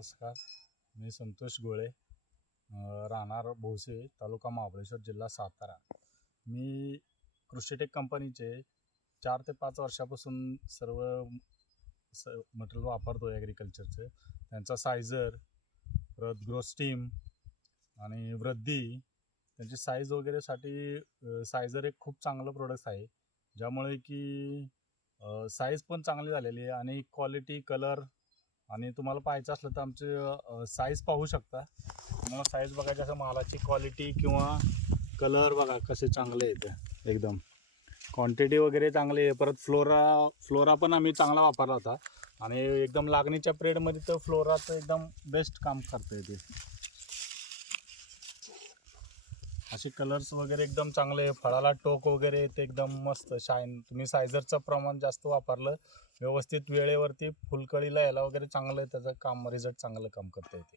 नमस्कार, मी संतोष गोळे, राहणार भोसे, तालुका महाबळेश्वर, जिल्हा सातारा. मी कृषीटेक कंपनीचे 4 ते 5 वर्षापासून सर्व मटेरियल वापरतो ॲग्रिकल्चरचं. त्यांचा सायझर, परत ग्रोस्टीम आणि वृद्धी, त्यांची साईज वगैरेसाठी सायझर एक खूप चांगलं प्रोडक्ट आहे, ज्यामुळे की साईज पण चांगली झालेली आहे आणि क्वालिटी, कलर आणि तुम्हाला पाहायचं असलं तर आमचे साईज पाहू शकता. तुम्हाला साईज बघायची असं मालाची क्वालिटी किंवा कलर बघा कसे चांगले आहेत, एकदम क्वांटिटी वगैरे चांगली आहे. परत फ्लोरा पण आम्ही चांगला वापरला होता आणि एकदम लागणीच्या पिरियडमध्ये तर फ्लोराचं एकदम बेस्ट काम करतं आहे ते. असे कलर्स वगैरे एकदम चांगले, फळाला टोक वगैरे ते एकदम मस्त शाईन. तुम्ही सायझरचं प्रमाण जास्त वापरलं, व्यवस्थित वेळेवरती फुलकळीला यायला वगैरे चांगलं, त्याचं काम रिझल्ट चांगलं काम करता येते.